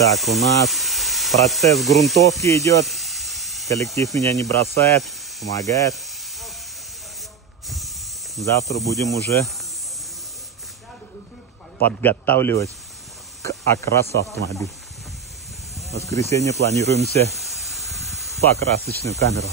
Так, у нас процесс грунтовки идет. Коллектив меня не бросает, помогает. Завтра будем уже подготавливать к окрасу автомобиля. В воскресенье планируемся в покрасочную камеру.